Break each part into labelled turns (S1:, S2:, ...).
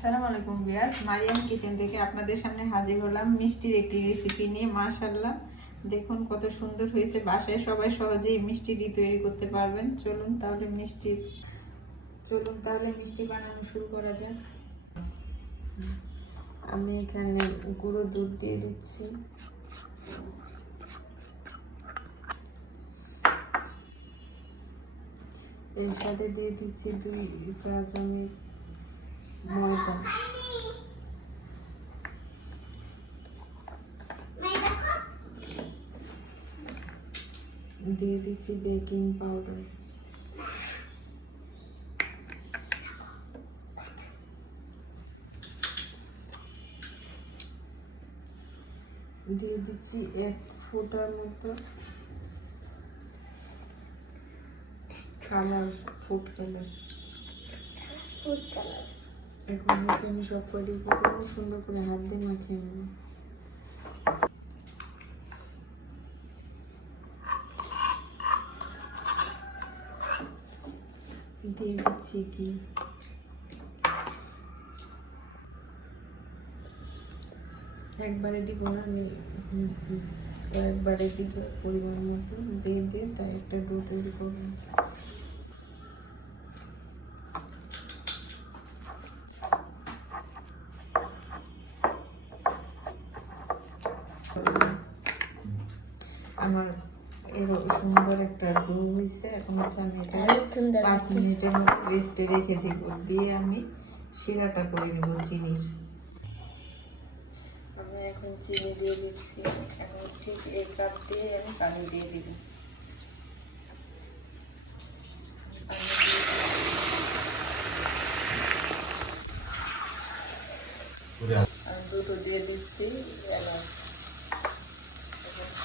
S1: আসসালামু আলাইকুম বিয়াস মারিয়াম কিচেন থেকে আপনাদের সামনে হাজির হলাম। মিষ্টির একটি রেসিপি নিয়ে মাশাল্লাহ দেখুন কত সুন্দর হয়েছে। বাসায় সবাই সহজেই মিষ্টিটি তৈরি করতে পারবেন। চলুন তাহলে মিষ্টি, চলুন তাহলে মিষ্টি বানানো শুরু করা যাক। আমি এখানে গুঁড়ো দুধ দিয়ে দিচ্ছি। এর সাথে দিয়ে দিচ্ছি দুই চা চামচ ময়দা দিয়ে দিচ্ছি বেকিং পাউডার দিয়ে দিচ্ছি এক ফোঁটার মতো colour food colour
S2: food colour
S1: এখন হচ্ছে আমি সব কটি উপকরণ সুন্দর করে হাত দিয়ে মাখিয়ে নেব। দিয়ে কি একবারে দিব না, আমি একবারে দিব পরিমাণ মতো। দিয়ে দিয়ে তাই একটা ডো তৈরি করব আমার এরকম সুন্দর একটা ডো হয়েছে এখন হচ্ছে আমি এটা পাঁচ মিনিটের মতো রেস্টে রেখে দিব দিয়ে আমি শিরাটা করে নেব চিনির। আমি এখন চিনি দিয়ে দিচ্ছি এখন ঠিক এক কাপ দিয়ে আমি পানি দিয়ে দিব। দুটো দিয়ে দিচ্ছি এবার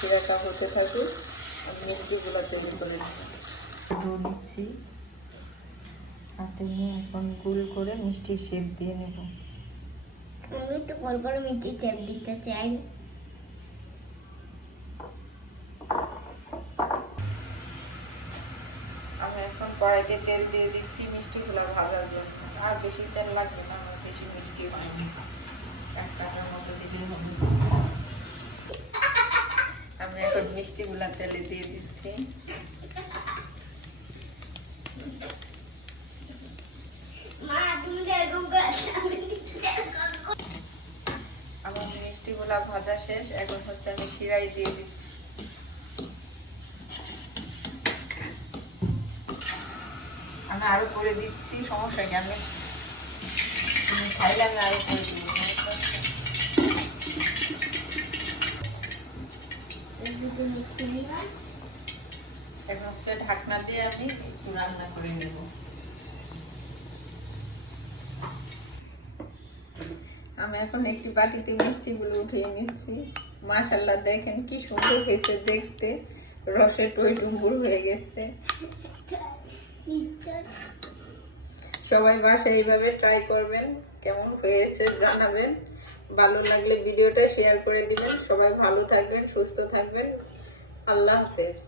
S1: এখন শিরাটা হতে থাকে। আমি মিষ্টিগুলো তৈরি করে নিচ্ছি। হাতে নিয়ে এখন গোল করে মিষ্টির শেপ দিয়ে নেব।
S2: আমি তো বড় বড় মিষ্টি চেপ দিতে চাই।
S1: আমি এখন কড়াইতে তেল দিয়ে দিচ্ছি মিষ্টিগুলো ভাজার জন্য। আর বেশি তেল লাগবে না আমার বেশি মিষ্টি হয়নি এক টাকার মতো দিলেই হবে আমি এখন মিষ্টিগুলা তেলে দিয়ে দিচ্ছি। আমার মিষ্টিগুলা ভাজা শেষ এখন হচ্ছে আমি শিরাই দিয়ে দিচ্ছি। আমি আরও করে দিচ্ছি সমস্যা কি? আমি খাইলে আমি আরও করে দিব ঢাকনা দিয়ে আমি রান্না করে নেব। আমি এখন একটি বাটিতে মিষ্টিগুলো উঠিয়ে নিচ্ছি। মাশাল্লাহ দেখেন কি সুন্দর হয়েছে দেখতে। রসে টই টুম্বুর হয়ে গেছে। সবাই বাসায় এইভাবে ট্রাই করবেন, কেমন হয়েছে জানাবেন। ভালো লাগলে ভিডিওটা শেয়ার করে দিবেন। সবাই ভালো থাকবেন সুস্থ থাকবেন। আল্লাহ হাফেজ।